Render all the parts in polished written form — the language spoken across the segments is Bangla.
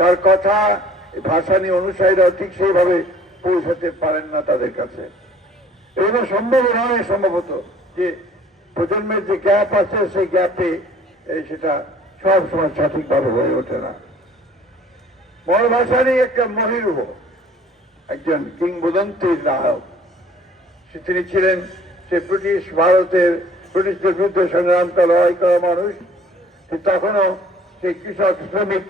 তার কথা ভাসানী অনুসারীরাও ঠিক সেইভাবে পৌঁছাতে পারেন না তাদের কাছে। এটা সম্ভব নয় সম্ভবত যে প্রজন্মের যে গ্যাপ আছে সেই গ্যাপে সেটা সব সময় সঠিকভাবে হয়ে ওঠে না। মোহাম্মদ ভাসানী একটা মহিরুহ, একজন কিংবদন্তির নায়ক। তিনি ছিলেন সে ব্রিটিশদের বিরুদ্ধে সংগ্রামকে লড়াই করা মানুষ। তখনও সেই কৃষক শ্রমিক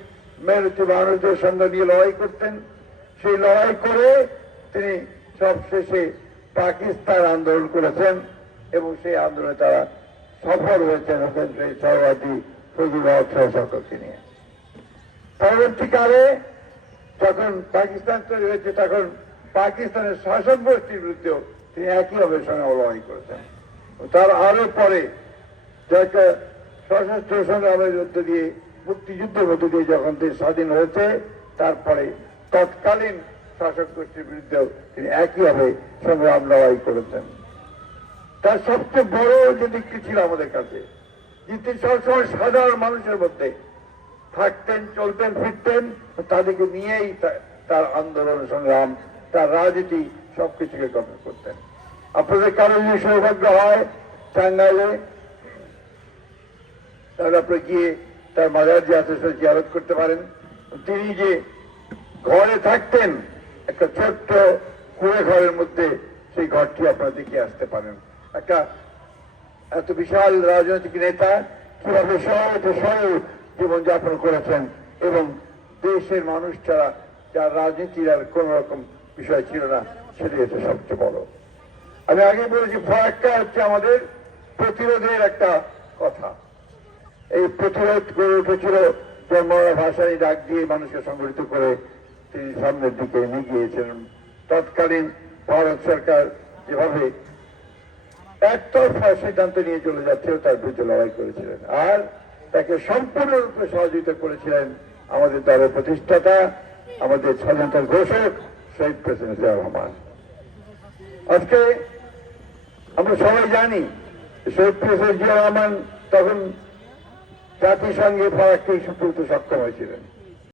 মেহনতি মানুষদের সঙ্গে নিয়ে লড়াই করতেন। সেই লড়াই করে তিনি সবশেষে পাকিস্তান আন্দোলন করেছেন এবং সেই আন্দোলনে তারা সফল হয়েছেন সেই সহবাদী ফজলুল হক সকলকে নিয়ে। পরবর্তীকালে যখন পাকিস্তান তৈরি হয়েছে তখন পাকিস্তানের শাসক গোষ্ঠীর বিরুদ্ধেও তিনি একইভাবে সঙ্গে লড়াই করেছেন। তার আরো পরে যাকে সশস্ত্র সংগ্রামের মধ্য দিয়ে মুক্তিযুদ্ধের মধ্য দিয়ে যখন দেশ স্বাধীন হয়েছে তারপরে তৎকালীন শাসক গোষ্ঠীর বিরুদ্ধেও তিনি একইভাবে সংগ্রাম লড়াই করেছেন। তার সবচেয়ে বড় যে দিকটি ছিল আমাদের কাছে, তিনি সবসময় সাধারণ মানুষের মধ্যে থাকতেন, চলতেন, ফিরতেন, তাদেরকে নিয়েই তার আন্দোলন সংগ্রাম, তার রাজনীতি সবকিছুকে গঠন করতেন। আপনাদের কারো যদি সৌভাগ্য হয় টাঙ্গাইলে, তাহলে আপনি গিয়ে তার মাজার যে আছে সেটা জিয়ারত করতে পারেন। তিনি যে ঘরে থাকতেন একটা ছোট্ট কুড়ে ঘরের মধ্যে, সেই ঘরটি আপনারা দেখে আসতে পারেন। একটা এত বিশাল রাজনৈতিক নেতা কিভাবে সহজ সরল জীবনযাপন করেছেন এবং দেশের মানুষ ছাড়া যার রাজনীতির আর কোন রকম বিষয় ছিল না, সেটাই হচ্ছে সবচেয়ে বড়। আমি আগে বলেছি ফারাক্কা হচ্ছে আমাদের প্রতিরোধের একটা কথা। এই প্রতিরোধ গড়ে উঠেছিল মৌলানা ভাসানী ডাক দিয়ে মানুষকে সংগঠিত করে তিনি সামনের দিকে নিয়ে গিয়েছিলেন। তৎকালীন ভারত সরকার যেভাবে একতরফা সিদ্ধান্ত নিয়ে চলে যাচ্ছিল তার বিরুদ্ধে লড়াই করেছিলেন, আর তাকে সম্পূর্ণরূপে সহযোগিতা করেছিলেন আমাদের দলের প্রতিষ্ঠাতা, আমাদের স্বাধীনতার ঘোষক শহীদ প্রেসিডেন্ট জিয়াউর রহমান। আজকে আমরা সবাই জানি শহীদ প্রেসিডেন্ট জিয়াউর রহমান তখন জাতিসংঘে ফারাক্কায় তুলতে সক্ষম হয়েছিলেন।